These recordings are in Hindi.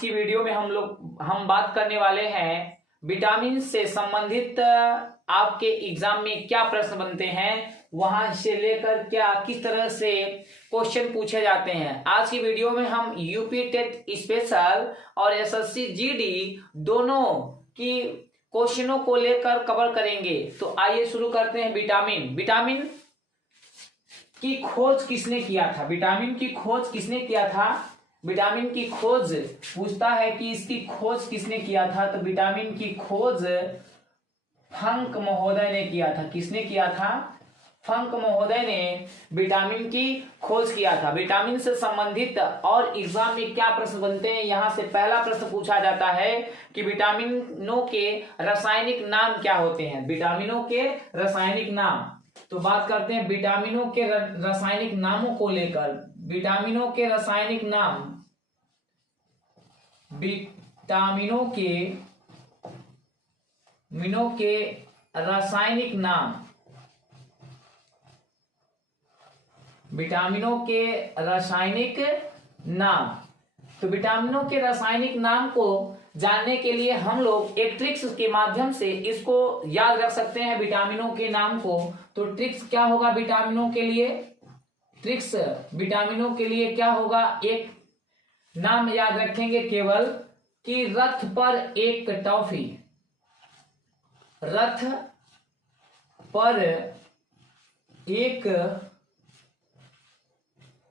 की वीडियो में हम बात करने वाले हैं विटामिन से संबंधित आपके एग्जाम में क्या प्रश्न बनते हैं, वहां से लेकर क्या किस तरह से क्वेश्चन पूछे जाते हैं। आज की वीडियो में हम यूपी टेट स्पेशल और एसएससी जीडी दोनों की क्वेश्चनों को लेकर कवर करेंगे। तो आइए शुरू करते हैं। विटामिन की खोज किसने किया था? विटामिन की खोज किसने किया था? विटामिन की खोज पूछता है कि इसकी खोज किसने किया था। तो विटामिन की खोज फंक महोदय ने किया था। किसने किया था? फंक महोदय ने विटामिन की खोज किया था। विटामिन से संबंधित और एग्जाम में क्या प्रश्न बनते हैं, यहां से पहला प्रश्न पूछा जाता है कि विटामिनों के रासायनिक नाम क्या होते हैं। विटामिनों के रासायनिक नाम। तो बात करते हैं विटामिनों के रासायनिक नामों को लेकर। विटामिनों के रासायनिक नाम, विटामिनों के रासायनिक नाम, विटामिनों के रासायनिक नाम। तो विटामिनों के रासायनिक नाम को जानने के लिए हम लोग एक ट्रिक्स के माध्यम से इसको याद रख सकते हैं विटामिनों के नाम को। तो ट्रिक्स क्या होगा विटामिनों के लिए? ट्रिक्स विटामिनों के लिए क्या होगा? एक नाम याद रखेंगे केवल कि रथ पर एक टॉफी। रथ पर एक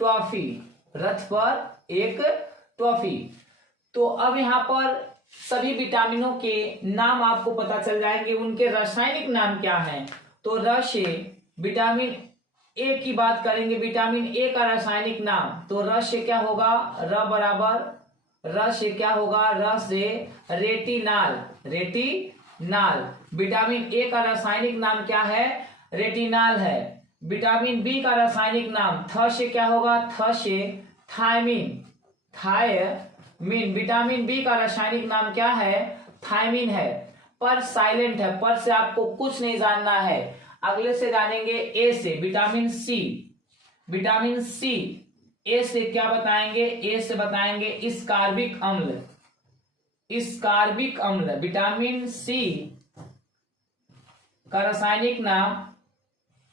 टॉफी। रथ पर एक टॉफी। तो अब यहां पर सभी विटामिनों के नाम आपको पता चल जाएंगे, उनके रासायनिक नाम क्या हैं। तो रस विटामिन ए की बात करेंगे। विटामिन ए का रासायनिक नाम, तो रस से क्या होगा? र बराबर रस से क्या होगा? रस से रेटिनाल। रेटिनाल। विटामिन ए का रासायनिक नाम क्या है? रेटिनाल है। विटामिन बी का रासायनिक नाम थ से क्या होगा? थ से थायमिन। थायमिन। विटामिन बी का रासायनिक नाम क्या है? थायमिन है। पर साइलेंट है, पर से आपको कुछ नहीं जानना है। अगले से जानेंगे ए से। Vitamin C. विटामिन सी ए से क्या बताएंगे? ए से बताएंगे स्कार्बिक अम्ल। स्कार्बिक अम्ल। विटामिन सी का रासायनिक नाम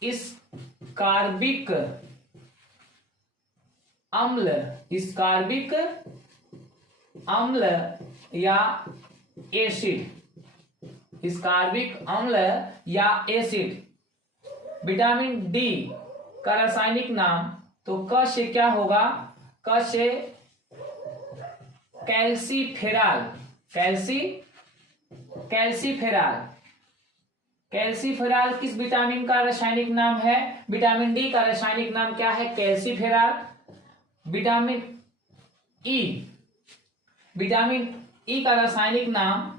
स्कार्बिक अम्ल। स्कार्बिक अम्ल या एसिड। स्कार्बिक अम्ल या एसिड। विटामिन डी का रासायनिक नाम, तो क से क्या होगा? क से कैल्सीफेराल। कैल्सीफेराल। कैल्सीफेराल किस विटामिन का रासायनिक नाम है? विटामिन डी का रासायनिक नाम क्या है? कैल्सीफेराल। Vitamin E. विटामिन ई का रासायनिक नाम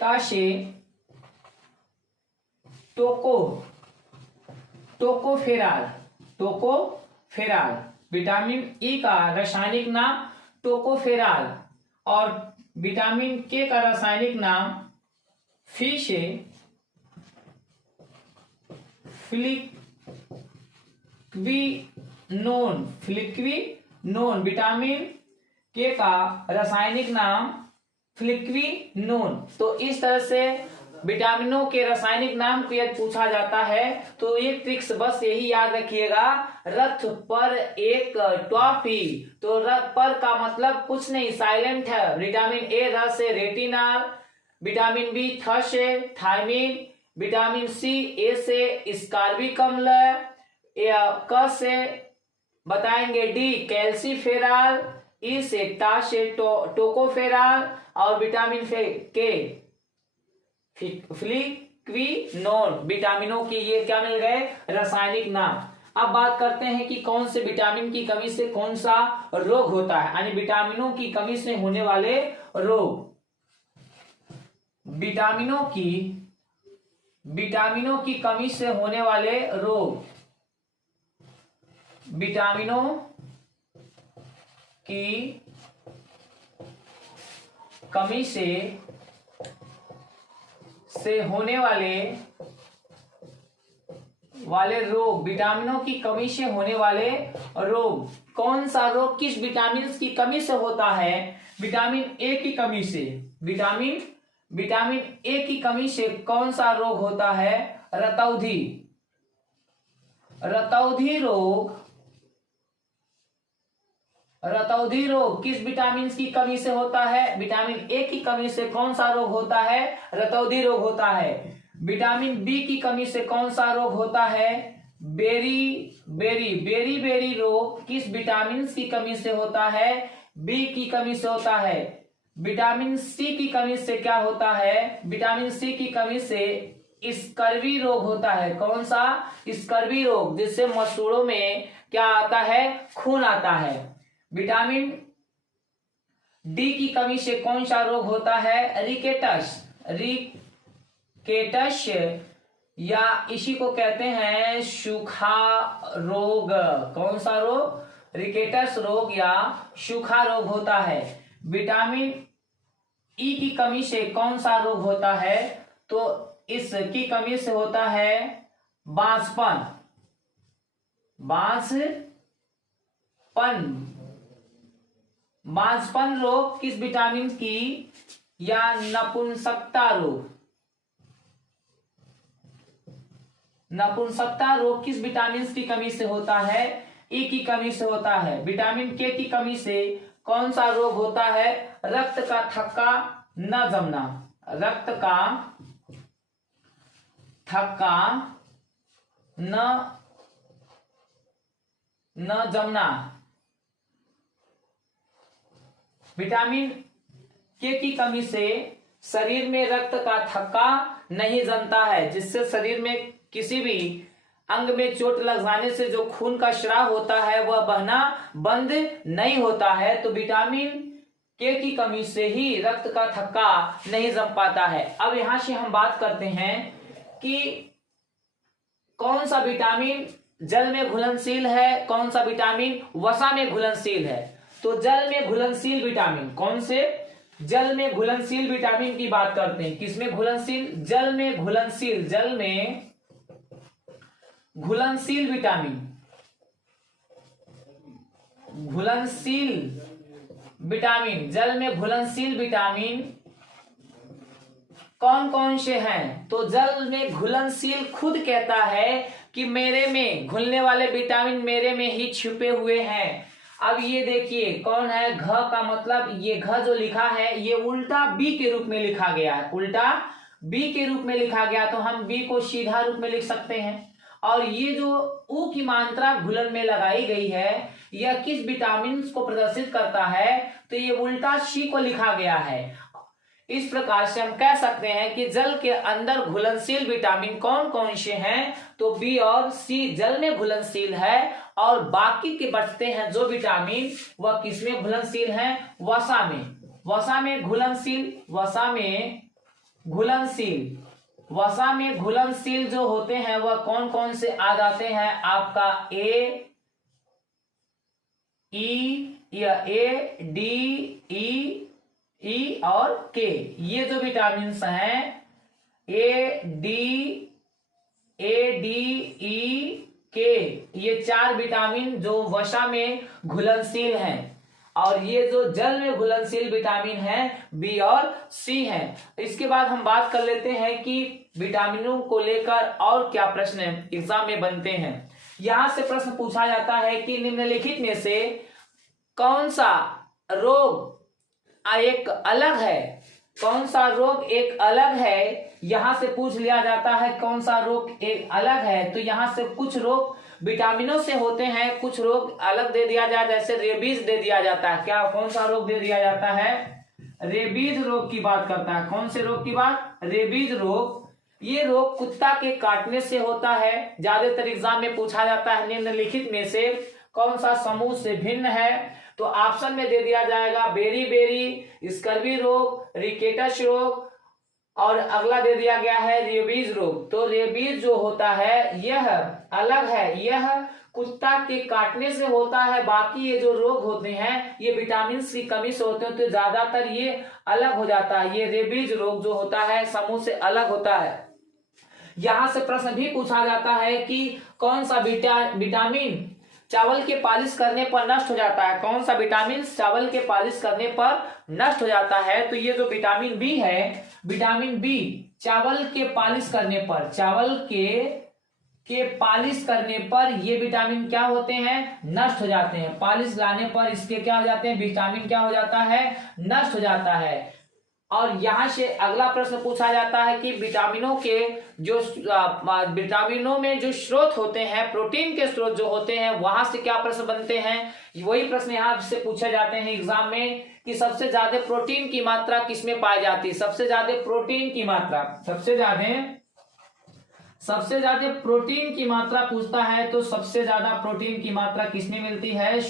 टा से टोकोफेराल। टोकोफेराल। विटामिन ई का रासायनिक नाम टोकोफेराल। और विटामिन के का रासायनिक नाम फी से फ्लिक्विनोन। विटामिन के का रासायनिक नाम फ्लिक्विनोन। तो इस तरह से विटामिनों के रासायनिक नाम को यदि पूछा जाता है तो ये ट्रिक्स बस यही याद रखिएगा। रथ पर एक टॉफी। तो रथ पर का मतलब कुछ नहीं, साइलेंट है। विटामिन ए रस से रेटिनाल। विटामिन बी थ से थायमिन। विटामिन सी ए से स्कार्बिक अम्ल। क से बताएंगे डी कैल्सीफेराल। ई से टा से टोकोफेराल। और विटामिन के फ्लिक्विनोन। विटामिनों की ये क्या मिल गए? रासायनिक नाम। अब बात करते हैं कि कौन से विटामिन की कमी से कौन सा रोग होता है, यानी विटामिनों की कमी से होने वाले रोग। विटामिनों की कमी से होने वाले रोग। विटामिनों की कमी से होने वाले रोग। विटामिनों की कमी से होने वाले रोग कौन सा रोग किस विटामिन की कमी से होता है? विटामिन ए की कमी से। विटामिन ए की कमी से कौन सा रोग होता है? रतौंधी रोग किस विटामिन की कमी से होता है? विटामिन ए की कमी से कौन सा रोग होता है? रतौंधी रोग होता है। विटामिन बी की कमी से कौन सा रोग होता है? बेरी रोग किस विटामिन की कमी से होता है? बी की कमी से होता है। विटामिन सी की कमी से क्या होता है? विटामिन सी की कमी से स्कर्वी रोग होता है। कौन सा? स्कर्वी रोग, जिससे मसूड़ों में क्या आता है? खून आता है। विटामिन डी की कमी से कौन सा रोग होता है? रिकेटस या इसी को कहते हैं सूखा रोग। कौन सा रोग? रिकेटस रोग या सूखा रोग होता है। विटामिन ई की कमी से कौन सा रोग होता है? तो इसकी कमी से होता है बांझपन रोग किस विटामिन की? या नपुंसकता रोग किस विटामिन की कमी से होता है? ई की कमी से होता है। विटामिन के की कमी से कौन सा रोग होता है? रक्त का थक्का न जमना। रक्त का थक्का न जमना। विटामिन के की कमी से शरीर में रक्त का थक्का नहीं जमता है, जिससे शरीर में किसी भी अंग में चोट लग जाने से जो खून का स्राव होता है वह बहना बंद नहीं होता है। तो विटामिन के की कमी से ही रक्त का थक्का नहीं जम पाता है। अब यहां से हम बात करते हैं कि कौन सा विटामिन जल में घुलनशील है, कौन सा विटामिन वसा में घुलनशील है। तो जल में घुलनशील विटामिन कौन से? जल में घुलनशील विटामिन की बात करते हैं। किसमें घुलनशील? जल में घुलनशील विटामिन। जल में घुलनशील विटामिन कौन कौन से हैं? तो जल में घुलनशील खुद कहता है कि मेरे में घुलने वाले विटामिन मेरे में ही छुपे हुए हैं। अब ये देखिए कौन है? घ का मतलब ये घ जो लिखा है ये उल्टा बी के रूप में लिखा गया है। उल्टा बी के रूप में लिखा गया तो हम बी को सीधा रूप में लिख सकते हैं। और ये जो ऊ की मात्रा घुलन में लगाई गई है यह किस विटामिन को प्रदर्शित करता है? तो ये उल्टा सी को लिखा गया है। इस प्रकार से हम कह सकते हैं कि जल के अंदर घुलनशील विटामिन कौन कौन से हैं? तो बी और सी जल में घुलनशील है और बाकी के बचते हैं जो विटामिन वह किसमें घुलनशील हैं? वसा में घुलनशील जो होते हैं वह कौन कौन से आ जाते हैं? आपका ए, डी, ई और के। ये जो विटामिन हैं ए डी ई के, ये चार विटामिन जो वसा में घुलनशील हैं। और ये जो जल में घुलनशील विटामिन है बी और सी हैं। इसके बाद हम बात कर लेते हैं कि विटामिनों को लेकर और क्या प्रश्न एग्जाम में बनते हैं। यहां से प्रश्न पूछा जाता है कि निम्नलिखित में से कौन सा रोग एक अलग है? कौन सा रोग एक अलग है? यहां से पूछ लिया जाता है कौन सा रोग एक अलग है। तो यहां से कुछ रोग विटामिनों से होते हैं, कुछ रोग अलग दे दिया जाए, जैसे रेबीज दे दिया जाता है। क्या कौन सा रोग दे दिया जाता है? रेबीज रोग की बात करता है। कौन से रोग की बात? रेबीज रोग। ये रोग कुत्ता के काटने से होता है। ज्यादातर एग्जाम में पूछा जाता है निम्नलिखित में से कौन सा समूह से भिन्न है। तो ऑप्शन में दे दिया जाएगा बेरी, स्कर्वी रोग, रिकेटस रोग और अगला दे दिया गया है रेबीज रोग। तो रेबीज जो होता है यह अलग है, यह कुत्ता के काटने से होता है। बाकी ये जो रोग होते हैं ये विटामिन की कमी से होते हैं, तो ज्यादातर ये अलग हो जाता है। ये रेबीज रोग जो होता है समूह से अलग होता है। यहां से प्रश्न भी पूछा जाता है कि कौन सा विटामिन चावल के पॉलिश करने पर नष्ट हो जाता है? कौन सा विटामिन चावल के पॉलिश करने पर नष्ट हो जाता है? तो ये जो विटामिन बी है, विटामिन बी चावल के पॉलिश करने पर, चावल के पॉलिश करने पर ये विटामिन क्या होते हैं? नष्ट हो जाते हैं। पॉलिश लाने पर इसके क्या हो जाते हैं? विटामिन क्या हो जाता है? नष्ट हो जाता है। और यहां से अगला प्रश्न पूछा जाता है कि विटामिनों के जो विटामिनों में जो स्रोत होते हैं, प्रोटीन के स्रोत जो होते हैं, वहां से क्या प्रश्न बनते हैं? वही प्रश्न यहां से पूछे जाते हैं एग्जाम में कि सबसे ज्यादा प्रोटीन की मात्रा किसमें पाई जाती है? सबसे ज्यादा प्रोटीन की मात्रा, सबसे ज्यादा प्रोटीन की मात्रा पूछता है तो सबसे ज्यादा प्रोटीन की मात्रा किसमें मिलती है?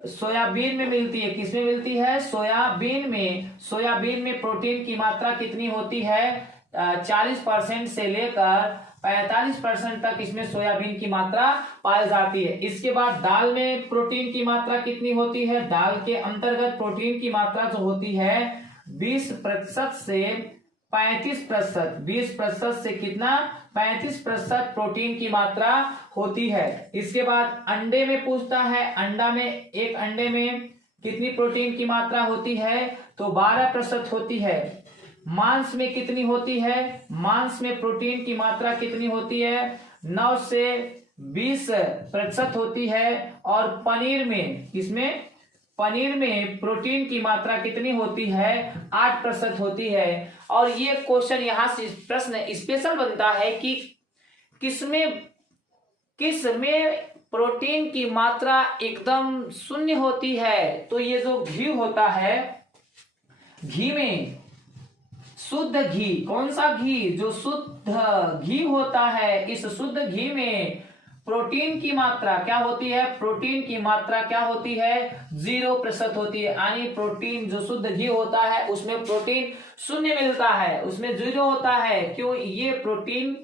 सोयाबीन में मिलती है। किसमें मिलती है? सोयाबीन में। सोयाबीन में प्रोटीन की मात्रा कितनी होती है? 40% से लेकर 45% तक इसमें सोयाबीन की मात्रा पाई जाती है। इसके बाद दाल में प्रोटीन की मात्रा कितनी होती है? दाल के अंतर्गत प्रोटीन की मात्रा जो होती है 20% से 35%, 20% से कितना? 35% प्रोटीन की मात्रा होती है। इसके बाद अंडे में पूछता है, अंडा में, एक अंडे में कितनी प्रोटीन की मात्रा होती है? तो 12% होती है। मांस में कितनी होती है? मांस में प्रोटीन की मात्रा कितनी होती है? 9 से 20% होती है। और पनीर में, किसमें? पनीर में प्रोटीन की मात्रा कितनी होती है? 8% होती है। और ये क्वेश्चन यहां से प्रश्न स्पेशल बनता है कि किसमें प्रोटीन की मात्रा एकदम शून्य होती है? तो ये जो घी होता है, घी में शुद्ध घी, कौन सा घी? जो शुद्ध घी होता है, इस शुद्ध घी में प्रोटीन की मात्रा क्या होती है? प्रोटीन की मात्रा क्या होती है? 0% होती है। यानी प्रोटीन, जो शुद्ध घी होता है उसमें प्रोटीन शून्य मिलता है, उसमें 0 होता है। क्यों? ये प्रोटीन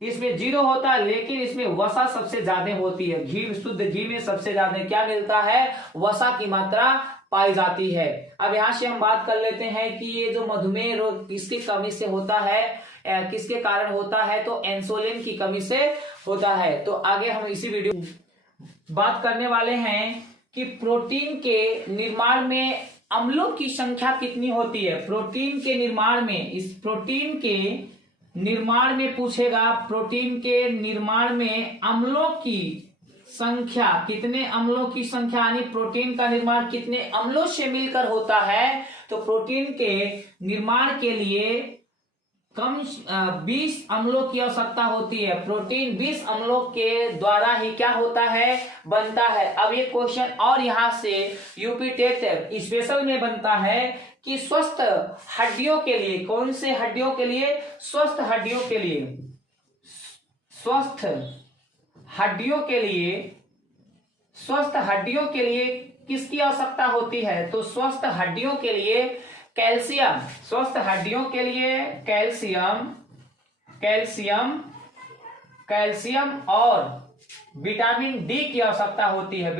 इसमें 0 होता है, लेकिन इसमें वसा सबसे ज्यादा होती है। घी, शुद्ध घी में सबसे ज्यादा क्या मिलता है? वसा की मात्रा पाई जाती है। अब यहां से हम बात कर लेते हैं कि ये जो मधुमेह रोग किसकी कमी से होता है, किसके कारण होता है? तो इंसुलिन की कमी से होता है। तो आगे हम इसी वीडियो बात करने वाले हैं कि प्रोटीन के निर्माण में अम्लों की संख्या कितनी होती है? प्रोटीन के निर्माण में, इस प्रोटीन के निर्माण में पूछेगा, प्रोटीन के निर्माण में अम्लों की संख्या, कितने अम्लों की संख्या, यानी प्रोटीन का निर्माण कितने अम्लों से मिलकर होता है? तो प्रोटीन के निर्माण के लिए कम 20 अम्लों की आवश्यकता होती है। प्रोटीन 20 अम्लों के द्वारा ही क्या होता है? बनता है। अब ये क्वेश्चन और यहां से यूपी टेट स्पेशल में बनता है कि स्वस्थ हड्डियों के लिए, कौन से हड्डियों के लिए? स्वस्थ हड्डियों के लिए, स्वस्थ हड्डियों के लिए, स्वस्थ हड्डियों के लिए किसकी आवश्यकता होती है? तो स्वस्थ हड्डियों के लिए कैल्शियम, स्वस्थ हड्डियों के लिए कैल्शियम और विटामिन डी की आवश्यकता होती है।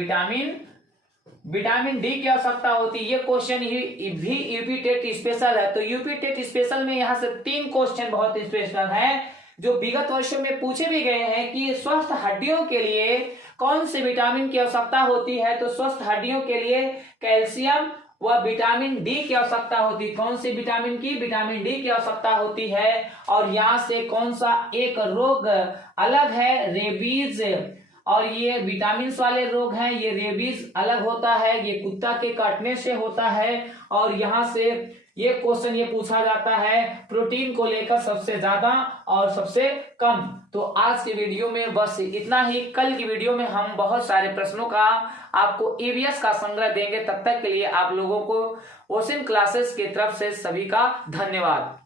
विटामिन डी की आवश्यकता होती है। ये क्वेश्चन भी यूपी टेट स्पेशल है। तो यूपी टेट स्पेशल में यहां से 3 क्वेश्चन बहुत स्पेशल हैं जो विगत वर्षों में पूछे भी गए हैं कि स्वस्थ हड्डियों के लिए कौन से विटामिन की आवश्यकता होती है? तो स्वस्थ हड्डियों के लिए कैल्शियम व विटामिन डी की आवश्यकता होती है। कौन सी विटामिन की? विटामिन डी की आवश्यकता होती है। और यहां से कौन सा एक रोग अलग है? रेबीज। और ये विटामिन वाले रोग हैं, ये रेबीज अलग होता है, ये कुत्ता के काटने से होता है। और यहां से ये क्वेश्चन ये पूछा जाता है प्रोटीन को लेकर सबसे ज्यादा और सबसे कम। तो आज की वीडियो में बस इतना ही। कल की वीडियो में हम बहुत सारे प्रश्नों का आपको ईवीएस का संग्रह देंगे। तब तक के लिए आप लोगों को ओशन क्लासेस की तरफ से सभी का धन्यवाद।